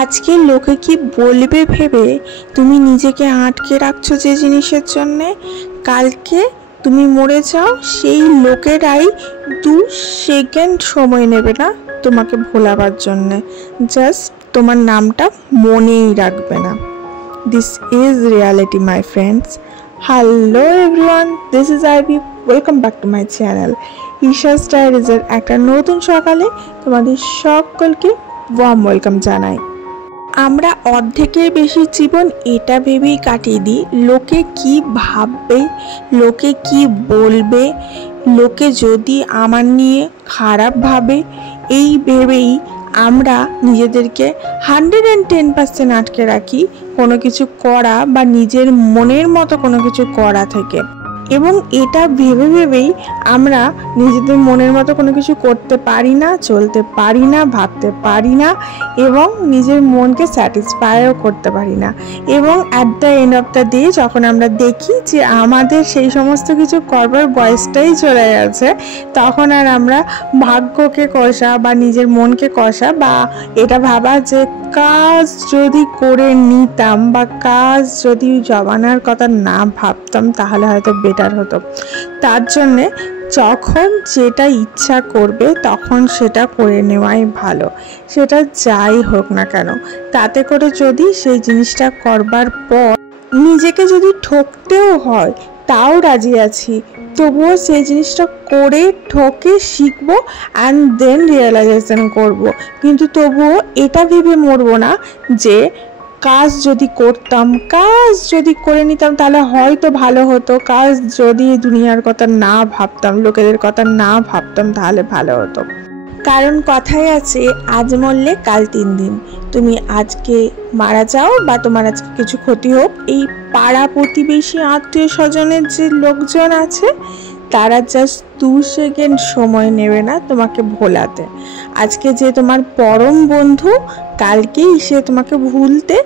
আজকে লোকে কি বলবে ভেবে তুমি নিজেকে আটকে রাখছো যে জিনিসের জন্যে, কালকে তুমি মরে যাও, সেই লোকেরাই 2 সেকেন্ড সময় নেবে না তোমাকে ভোলাবার জন্যে, জাস্ট তোমার নামটা মনেই রাখবে না। This is reality my friends. Hello everyone, this is Ivy. Welcome back to my channel Isha's ডায়েরিজের একটা নতুন সকালে তোমাদের সকলকে ওয়ার্ম ওয়েলকাম জানাই। আমরা অর্ধেকের বেশি জীবন এটা ভেবেই কাটিয়ে দিই লোকে কি ভাববে, লোকে কি বলবে, লোকে যদি আমার নিয়ে খারাপ ভাবে, এই ভেবেই আমরা নিজেদেরকে 110% আটকে রাখি কোনো কিছু করা বা নিজের মনের মতো কোনো কিছু করা থেকে। এবং এটা ভেবে ভেবেই আমরা নিজেদের মনের মতো কোনো কিছু করতে পারি না, চলতে পারি না, ভাবতে পারি না এবং নিজের মনকে স্যাটিসফাইও করতে পারি না। এবং at the end of the day যখন আমরা দেখি যে আমাদের সেই সমস্ত কিছু করবার বয়সটাই চলে গেছে, তখন আর আমরা ভাগ্যকে কষা বা নিজের মনকে কষা বা এটা ভাবা যে কাজ যদি করে নিতাম বা কাজ যদি জমানার কথা না ভাবতাম তাহলে হয়তো বেটার হতো। তার জন্যে যখন যেটা ইচ্ছা করবে তখন সেটা করে নেওয়াই ভালো, সেটা যাই হোক না কেন। তাতে করে যদি সেই জিনিসটা করবার পর নিজেকে যদি ঠকতেও হয় তাও রাজি আছি, তবুও সেই জিনিসটা করে ঠকে শিখবো অ্যান্ড দেন রিয়েলাইজেশন করব। কিন্তু তবুও এটা ভেবে মরবো না যে কাজ যদি করতাম, কাজ যদি করে নিতাম তাহলে হয়তো ভালো হতো, কাজ যদি দুনিয়ার কথা না ভাবতাম, লোকেদের কথা না ভাবতাম তাহলে ভালো হতো। কারণ কথাই আছে আজ মরলে কাল 3 দিন। তুমি আজকে মারা যাও বা তোমার আজকে কিছু ক্ষতি হোক, এই পাড়া প্রতিবেশী আত্মীয় স্বজনের যে লোকজন আছে তারা জাস্ট 2 সেকেন্ড সময় নেবে না তোমাকে ভোলাতে। আজকে যে তোমার পরম বন্ধু, কালকেই সে তোমাকে ভুলতে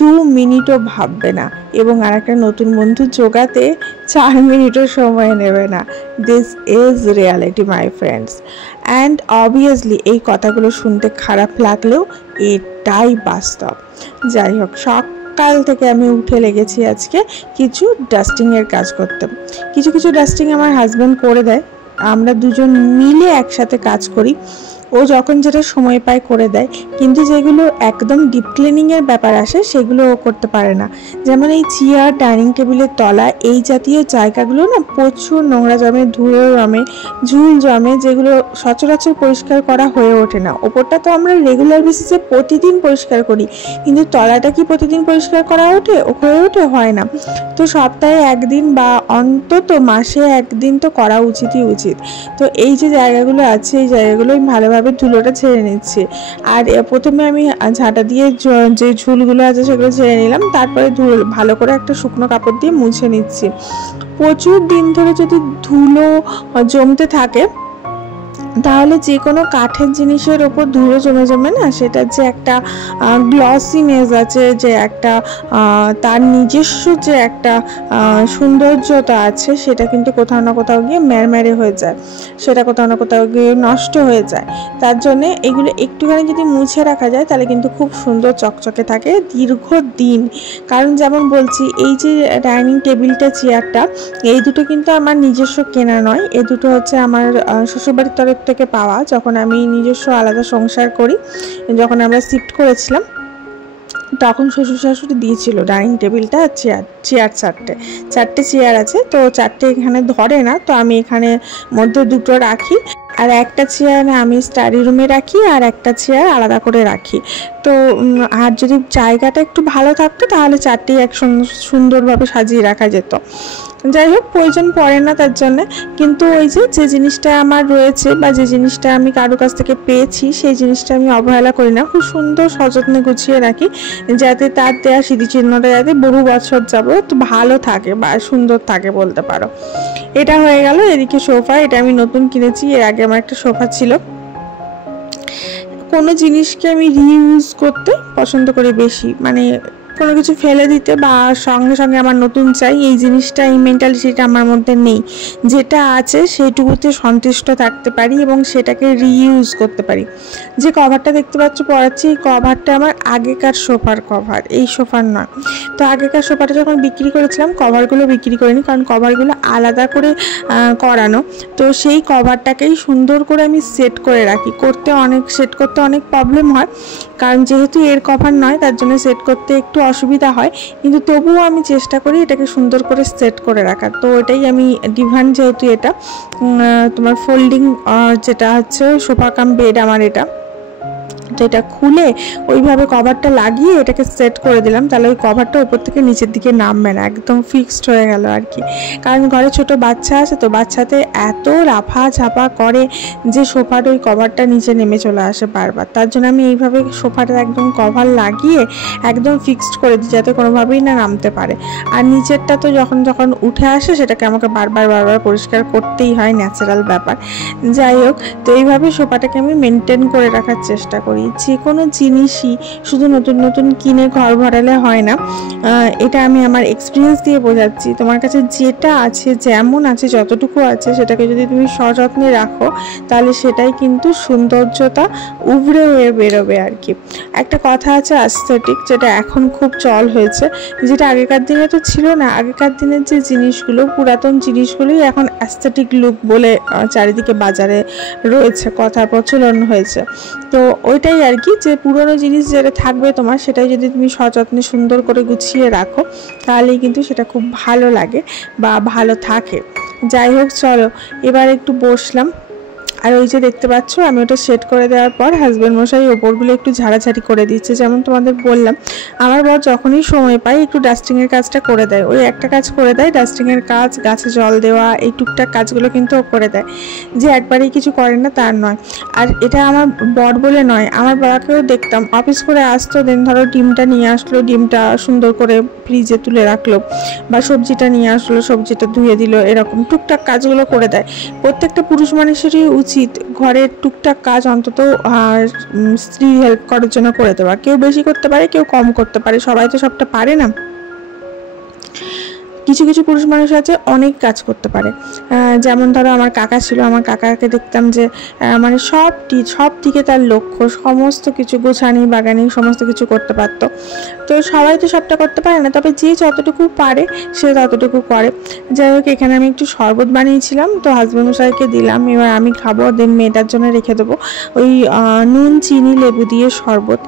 2 মিনিটও ভাববে না এবং আর একটা নতুন বন্ধু জোগাতে 4 মিনিটও সময় নেবে না। This is reality my friends. And obviously এই কথাগুলো শুনতে খারাপ লাগলেও এটাই বাস্তব। যাই হোক, সকাল থেকে আমি উঠে লেগেছি আজকে কিছু ডাস্টিংয়ের কাজ করতে। কিছু ডাস্টিং আমার হাজব্যান্ড করে দেয়, আমরা দুজন মিলে একসাথে কাজ করি। ও যখন যেটা সময় পায় করে দেয়, কিন্তু যেগুলো একদম ডিপ ক্লিনিংয়ের ব্যাপার আসে সেগুলো ও করতে পারে না। যেমন এই চেয়ার, ডাইনিং টেবিলের তলা, এই জাতীয় জায়গাগুলো না প্রচুর নোংরা জমে, ধুলো জমে, ঝুল জমে, যেগুলো সচরাচর পরিষ্কার করা হয়ে ওঠে না। ওপরটা তো আমরা রেগুলার বেসিসে প্রতিদিন পরিষ্কার করি, কিন্তু তলাটা কি প্রতিদিন পরিষ্কার করা হয়ে ওঠে? হয় না। তো সপ্তাহে 1 দিন বা অন্তত মাসে 1 দিন তো করা উচিত। তো এই যে জায়গাগুলো আছে, এই জায়গাগুলো ভালোভাবে ধুলোটা ছেড়ে নিচ্ছি। আর প্রথমে আমি ঝাঁটা দিয়ে যে ঝুলগুলো আছে সেগুলো ছেড়ে নিলাম, তারপরে ভালো করে একটা শুকনো কাপড় দিয়ে মুছে নিচ্ছি। প্রচুর দিন ধরে যদি ধুলো জমতে থাকে তাহলে যে কোনো কাঠের জিনিসের ওপর ধুলো জমে না, সেটার যে একটা গ্লসিনেস আছে, যে একটা তার নিজস্ব যে একটা সৌন্দর্যতা আছে, সেটা কিন্তু কোথাও না কোথাও গিয়ে ম্যারম্যারে হয়ে যায়, সেটা কোথাও না কোথাও গিয়ে নষ্ট হয়ে যায়। তার জন্যে এগুলো একটুখানি যদি মুছে রাখা যায় তাহলে কিন্তু খুব সুন্দর চকচকে থাকে দীর্ঘদিন। কারণ যেমন বলছি, এই যে ডাইনিং টেবিলটা, চেয়ারটা, এই দুটো কিন্তু আমার নিজস্ব কেনা নয়, এই দুটো হচ্ছে আমার শ্বশুরবাড়ির তরফ থেকে পাওয়া। যখন আমি নিজস্ব আলাদা সংসার করি, যখন আমরা শিফট করেছিলাম, তখন শ্বশুর শাশুড়ি দিয়েছিল ডাইনিং টেবিলটা আর চেয়ার 4টে চেয়ার আছে। তো 4টে এখানে ধরে না, তো আমি এখানে মধ্যে 2টো রাখি, আর একটা চেয়ার আমি স্টাডি রুমে রাখি, আর একটা চেয়ার আলাদা করে রাখি। তো আর যদি জায়গাটা একটু ভালো থাকতো তাহলে 4টেই এক সুন্দরভাবে সাজিয়ে রাখা যেত। যাই হোক, প্রয়োজন পড়ে না তার জন্যে। কিন্তু ওই যে জিনিসটা আমার রয়েছে বা যে জিনিসটা আমি কারো কাছ থেকে পেয়েছি, সেই জিনিসটা আমি অবহেলা করি না, খুব সুন্দর সযত্নে গুছিয়ে রাখি, যাতে তার দেওয়া স্মৃতিচিহ্নটা যাতে বহু বছর যাবত ভালো থাকে বা সুন্দর থাকে বলতে পারো। এটা হয়ে গেল। এদিকে সোফা, এটা আমি নতুন কিনেছি, এর আগে আমার একটা সোফা ছিল। কোনো জিনিসকে আমি রিইউজ করতে পছন্দ করি বেশি, মানে কোনো কিছু ফেলে দিতে বা সঙ্গে সঙ্গে আমার নতুন চাই, এই জিনিসটা, এই মেন্টালিটিটা আমার মধ্যে নেই। যেটা আছে সেইটুকুতে সন্তুষ্ট থাকতে পারি এবং সেটাকে রিইউজ করতে পারি। যে কভারটা দেখতে পাচ্ছ পরাচ্ছি, এই কভারটা আমার আগেকার সোফার কভার, এই সোফার নয়। তো আগেকার সোফাটা যখন বিক্রি করেছিলাম, কভারগুলো বিক্রি করিনি, কারণ কভারগুলো আলাদা করে করানো। তো সেই কভারটাকেই সুন্দর করে আমি সেট করে রাখি। সেট করতে অনেক প্রবলেম হয়, কারণ যেহেতু এর কভার নয় তার জন্য সেট করতে একটু অসুবিধা হয়, কিন্তু তবুও আমি চেষ্টা করি এটাকে সুন্দর করে সেট করে রাখার। তো এটাই আমি ডিভান, যেহেতু এটা তোমার ফোল্ডিং যেটা হচ্ছে সোফা কাম বেড আমার এটা, তো এটা খুলে ওইভাবে কভারটা লাগিয়ে এটাকে সেট করে দিলাম, তাহলে ওই কভারটা উপর থেকে নিচের দিকে নামবে না, একদম ফিক্সড হয়ে গেল আর কি। কারণ ঘরে ছোট বাচ্চা আছে, তো বাচ্চাতে এত লাফা ঝাপা করে যে সোফার ওই কভারটা নিচে নেমে চলে আসে বারবার। তার জন্য আমি এইভাবে সোফাটা একদম কভার লাগিয়ে একদম ফিক্সড করে দিই, যাতে কোনোভাবেই না নামতে পারে। আর নিচেরটা তো যখন উঠে আসে সেটাকে আমাকে বারবার পরিষ্কার করতেই হয়, ন্যাচারাল ব্যাপার। যাই হোক, তো এইভাবে সোফাটাকে আমি মেনটেন করে রাখার চেষ্টা করি। যে কোনো জিনিসই শুধু নতুন নতুন কিনে ঘর ভরালে হয় না, এটা আমি আমার এক্সপিরিয়েন্স দিয়ে বোঝাচ্ছি। তোমার কাছে যেটা আছে, যেমন আছে, যতটুকু আছে, সেটাকে যদি তুমি সযত্নে রাখো, তাহলে সেটাই কিন্তু সৌন্দর্যতা উভরে হয়ে বেরোবে আর কি। একটা কথা আছে অ্যাস্থেটিক, যেটা এখন খুব চল হয়েছে, যেটা আগেকার দিনে তো ছিল না। আগেকার দিনের যে জিনিসগুলো, পুরাতন জিনিসগুলোই এখন অ্যাস্থেটিক লুক বলে চারিদিকে বাজারে রয়েছে, কথা প্রচলন হয়েছে। তো ওইটাই আর কি, যে পুরনো জিনিস যেটা থাকবে তোমার, সেটাই যদি তুমি সযত্নে সুন্দর করে গুছিয়ে রাখো, তাহলেই কিন্তু সেটা খুব ভালো লাগে বা ভালো থাকে। যাই হোক, চলো এবার একটু বসলাম। আর ওই যে দেখতে পাচ্ছ, আমি ওটা সেট করে দেওয়ার পর হাজব্যান্ড মশাই ওপরগুলো একটু ঝাড়াঝাড়ি করে দিচ্ছে। যেমন তোমাদের বললাম, আমার বর যখনই সময় পায় একটু ডাস্টিংয়ের কাজটা করে দেয়। ওই একটা কাজ করে দেয়, ডাস্টিংয়ের কাজ, গাছে জল দেওয়া, এই টুকটাক কাজগুলো কিন্তু ও করে দেয়। যে একবারেই কিছু করে না তার নয়। আর এটা আমার বর বলে নয়, আমার বাবাকেও দেখতাম অফিস করে আসতো, দেন ধরো ডিমটা নিয়ে আসলো, ডিমটা সুন্দর করে ফ্রিজে তুলে রাখলো, বা সবজিটা নিয়ে আসলো, সবজিটা ধুয়ে দিল, এরকম টুকটাক কাজগুলো করে দেয়। প্রত্যেকটা পুরুষ মানুষেরই উচিত ঘরের টুকটাক কাজ অন্তত স্ত্রী হেল্প করার জন্য করে দেওয়া। কেউ বেশি করতে পারে, কেউ কম করতে পারে, সবাই তো সবটা পারে না। কিছু কিছু পুরুষ মানুষ আছে অনেক কাজ করতে পারে। যেমন ধরো আমার কাকা ছিল, আমার কাকাকে দেখতাম যে মানে সব দিকে তার লক্ষ্য, সমস্ত কিছু গোছানি বাগানি সমস্ত কিছু করতে পারতো। তো সবাই তো সবটা করতে পারে না, তবে যে যতটুকু পারে সে ততটুকু করে। যাই হোক, এখানে আমি একটু শরবত বানিয়েছিলাম, তো হাজব্যান্ড মশাইকে দিলাম, এবার আমি খাবো, দেন মেয়েটার জন্য রেখে দেবো। ওই নুন চিনি লেবু দিয়ে শরবত,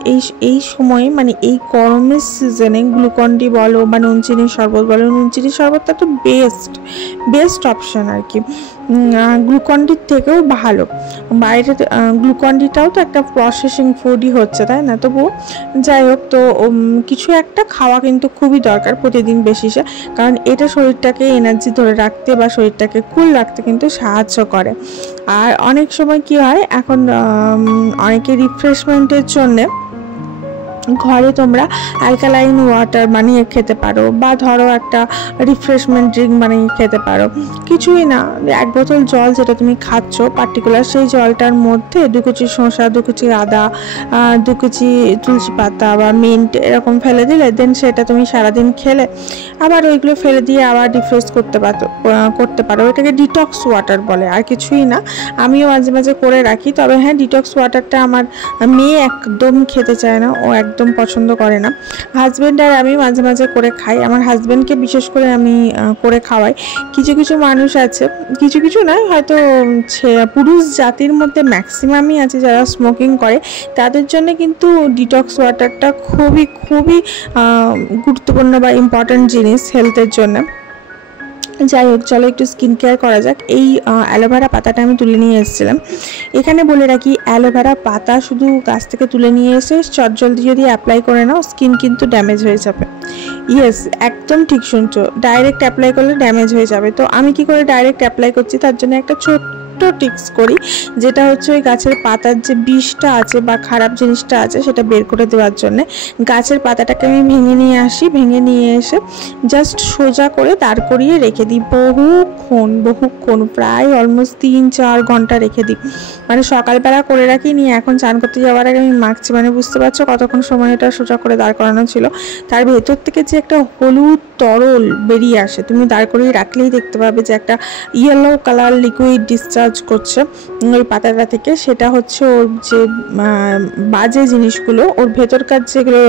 এই সময়ে মানে এই গরমের সিজনে গ্লুকন-ডি বলো বা নুন চিনির শরবত বলো, নুন চিনির শরবতটা তো বেস্ট অপশন আর কি, গ্লুকন-ডির থেকেও ভালো। বাইরে গ্লুকন-ডিটাও তো একটা প্রসেসিং ফুডই হচ্ছে, তাই না? তবুও যাই হোক, তো কিছু একটা খাওয়া কিন্তু খুবই দরকার প্রতিদিন বেশিসে, কারণ এটা শরীরটাকে এনার্জি ধরে রাখতে বা শরীরটাকে কুল রাখতে কিন্তু সাহায্য করে। আর অনেক সময় কি হয়, এখন অনেকে রিফ্রেশমেন্টের জন্যে ঘরে তোমরা অ্যালকালাইন ওয়াটার বানিয়ে খেতে পারো, বা ধরো একটা রিফ্রেশমেন্ট ড্রিঙ্ক বানিয়ে খেতে পারো। কিছুই না, এক বোতল জল যেটা তুমি খাচ্ছ পার্টিকুলার, সেই জলটার মধ্যে 2 কুচি শসা, 2 কুচি আদা, 2 কুচি তুলসী পাতা বা মিন্ট এরকম ফেলে দিলে, দেন সেটা তুমি সারাদিন খেলে, আবার ওইগুলো ফেলে দিয়ে আবার রিফ্রেশ করতে পারো। এটাকে ডিটক্স ওয়াটার বলে, আর কিছুই না। আমিও মাঝে মাঝে করে রাখি, তবে হ্যাঁ, ডিটক্স ওয়াটারটা আমার মেয়ে একদম খেতে চায় না, ও একদম পছন্দ করে না। হাজব্যান্ড আর আমি মাঝে মাঝে করে খাই, আমার হাজব্যান্ডকে বিশেষ করে আমি করে খাওয়াই। কিছু কিছু মানুষ আছে, কিছু নয়, হয়তো পুরুষ জাতির মধ্যে ম্যাক্সিমামই আছে যারা স্মোকিং করে, তাদের জন্য কিন্তু ডিটক্স ওয়াটারটা খুবই গুরুত্বপূর্ণ বা ইম্পর্ট্যান্ট জিনিস হেলথের জন্য। যাই হোক, চলো একটু স্কিন কেয়ার করা যাক। এই অ্যালোভেরা পাতাটা আমি তুলে নিয়ে এসেছিলাম। এখানে বলে রাখি, অ্যালোভেরা পাতা শুধু গাছ থেকে তুলে নিয়ে এসে চটজলদি যদি অ্যাপ্লাই করে নাও, স্কিন কিন্তু ড্যামেজ হয়ে যাবে। ইয়েস, একদম ঠিক শুনছো, ডাইরেক্ট অ্যাপ্লাই করলে ড্যামেজ হয়ে যাবে। তো আমি কি করে ডাইরেক্ট অ্যাপ্লাই করছি, তার জন্য একটা ছোট্ট ছোট্ট টিক্স করি, যেটা হচ্ছে ওই গাছের পাতার যে বিষটা আছে বা খারাপ জিনিসটা আছে সেটা বের করে দেওয়ার জন্য গাছের পাতাটাকে আমি ভেঙে নিয়ে আসি, ভেঙে নিয়ে এসে জাস্ট সোজা করে দাঁড় করিয়ে রেখে দিই বহুক্ষণ প্রায় অলমোস্ট 3-4 ঘন্টা রেখে দিই। মানে সকালবেলা করে রাখি, নিয়ে এখন চান করতে যাওয়ার আগে আমি মাখছি। মানে বুঝতে পারছো কতক্ষণ সময় এটা সোজা করে দাঁড় করানো ছিল। তার ভেতর থেকে যে একটা হলুদ তরল বেরিয়ে আসে, তুমি দাঁড় করিয়ে রাখলেই দেখতে পাবে যে একটা ইয়েলো কালার লিকুইড ডিসচার্জ করছে ওই পাতাটা থেকে। সেটা হচ্ছে ওর যে বাজে জিনিসগুলো, ওর ভেতরকার যেগুলো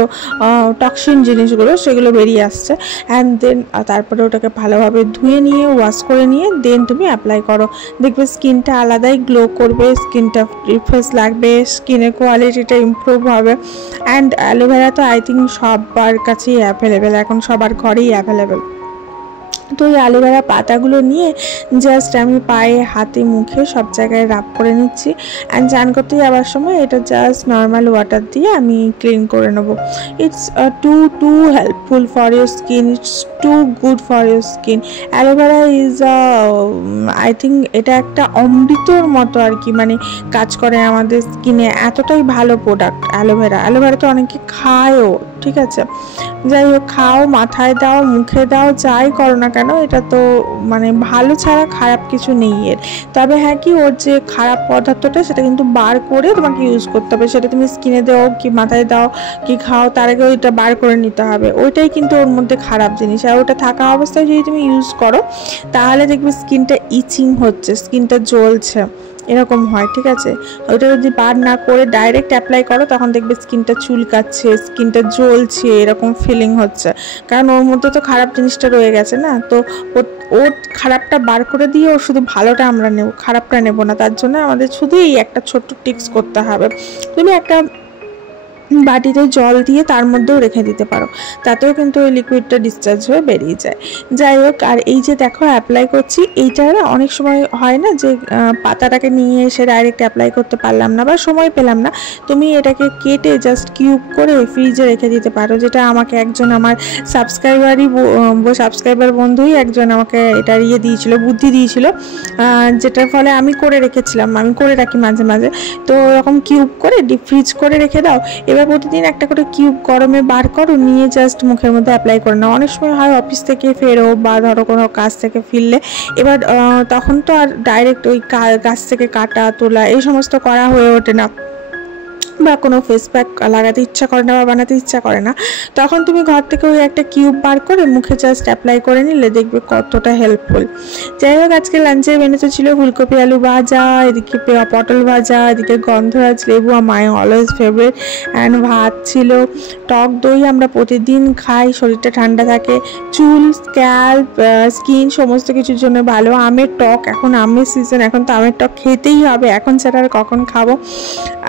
টক্সিন জিনিসগুলো সেগুলো বেরিয়ে আসছে। অ্যান্ড দেন তারপরে ওটাকে ভালোভাবে ধুয়ে নিয়ে ওয়াশ করে নিয়ে দেন তুমি অ্যাপ্লাই করো, দেখবে স্কিনটা আলাদাই গ্লো করবে, স্কিনটা রিফ্রেশ লাগবে, স্কিনের কোয়ালিটিটা ইমপ্রুভ হবে। অ্যান্ড অ্যালোভেরা তো আই থিঙ্ক সবার কাছেই অ্যাভেলেবেল, এখন সবার ঘরেই অ্যাভেলেবেল। তো এই অ্যালোভেরা পাতাগুলো নিয়ে জাস্ট আমি পায়ে, হাতে, মুখে সব জায়গায় রাব করে নিচ্ছি। অ্যান্ড চান করতে যাওয়ার সময় এটা জাস্ট নর্মাল ওয়াটার দিয়ে আমি ক্লিন করে নেবো। It's too helpful for your skin, it's too good for your skin. Aloe vera is I think এটা একটা অমৃতর মতো আর কি, মানে কাজ করে আমাদের স্কিনে। এতটাই ভালো প্রোডাক্ট অ্যালোভেরা তো অনেকে খায়ও, ঠিক আছে। যাই হোক, খাও, মাথায় দাও, মুখে দাও, যাই করো না কেন, এটা তো মানে ভালো ছাড়া খারাপ কিছু নেই এর। তবে হ্যাঁ কি, ওর যে খারাপ পদার্থটা সেটা কিন্তু বার করে তোমাকে ইউজ করতে হবে। সেটা তুমি স্কিনে দাও কি মাথায় দাও কি খাও, তার আগে ওইটা বার করে নিতে হবে। ওইটাই কিন্তু ওর মধ্যে খারাপ জিনিস। আর ওটা থাকা অবস্থায় যদি তুমি ইউজ করো তাহলে দেখবে স্কিনটা ইচিং হচ্ছে, স্কিনটা জ্বলছে, এরকম হয়, ঠিক আছে। ওইটা যদি বার না করে ডাইরেক্ট অ্যাপ্লাই করো তখন দেখবে স্কিনটা চুলকাচ্ছে, স্কিনটা জ্বলছে, এরকম ফিলিং হচ্ছে। কারণ ওর মধ্যে তো খারাপ জিনিসটা রয়ে গেছে না, তো ওর খারাপটা বার করে দিয়ে ওর শুধু ভালোটা আমরা নেব, খারাপটা নেব না। তার জন্য আমাদের শুধু এই একটা ছোট্ট টিক্স করতে হবে। তুমি একটা বাটিতে জল দিয়ে তার মধ্যেও রেখে দিতে পারো, তাতেও কিন্তু ওই লিকুইডটা ডিসচার্জ হয়ে বেরিয়ে যায়। যাই হোক, আর এই যে দেখো অ্যাপ্লাই করছি, এইটা অনেক সময় হয় না যে পাতাটাকে নিয়ে এসে ডাইরেক্ট অ্যাপ্লাই করতে পারলাম না বা সময় পেলাম না, তুমি এটাকে কেটে জাস্ট কিউব করে ফ্রিজে রেখে দিতে পারো। যেটা আমাকে একজন আমার সাবস্ক্রাইবার বন্ধুই একজন আমাকে এটা দিয়েছিল, বুদ্ধি দিয়েছিল, যেটার ফলে আমি করে রেখেছিলাম, আমি করে রাখি মাঝে মাঝে। তো এরকম কিউব করে ডিপ ফ্রিজ করে রেখে দাও। এবার প্রতিদিন একটা করে কিউব গরমে বার করো, নিয়ে জাস্ট মুখের মধ্যে অ্যাপ্লাই করে নাও। অনেক সময় হয় অফিস থেকে ফেরো বা ধরো কোনো কাজ থেকে ফিরলে, এবার তখন তো আর ডাইরেক্ট ওই গাছ থেকে কাটা তোলা এই সমস্ত করা হয়ে ওঠে না, বা কোনো ফেস প্যাক লাগাতে ইচ্ছা করে না বা বানাতে ইচ্ছা করে না, তখন তুমি ঘর থেকে ওই একটা কিউব বার করে মুখে জাস্ট অ্যাপ্লাই করে নিলে দেখবে কতটা হেল্পফুল। যাই হোক, আজকে লাঞ্চের মেনুতে ছিল ফুলকপি আলু ভাজা, এদিকে পটল ভাজা, এদিকে গন্ধরাজ লেবু, মাই অলওয়েজ ফেভারিট, অ্যান্ড ভাত ছিল। টক দই আমরা প্রতিদিন খাই, শরীরটা ঠান্ডা থাকে, চুল, স্ক্যাল্প, স্কিন সমস্ত কিছুর জন্য ভালো। আমের টক, এখন আমের সিজন, এখন তো আমের টক খেতেই হবে, এখন ছাড়া আর কখন খাবো।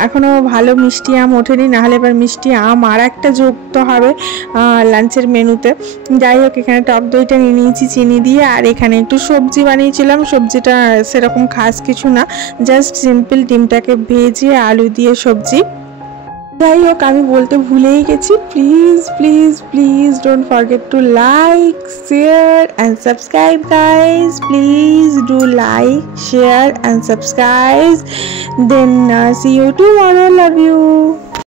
এখনও ভালো মিষ্টি আম ওঠেনি, নাহলে এবার মিষ্টি আম আর একটা যুক্ত হবে লাঞ্চের মেনুতে। যাই হোক, এখানে টক দইটা নিয়ে নিয়েছি চিনি দিয়ে, আর এখানে একটু সবজি বানিয়েছিলাম। সবজিটা সেরকম খাস কিছু না, জাস্ট সিম্পল ডিমটাকে ভেজে আলু দিয়ে সবজি। যাই হোক, আমি বলতে ভুলেই গেছি, please please please don't forget to like, share and subscribe guys. Please do like, share and subscribe. Then see you tomorrow. Love you.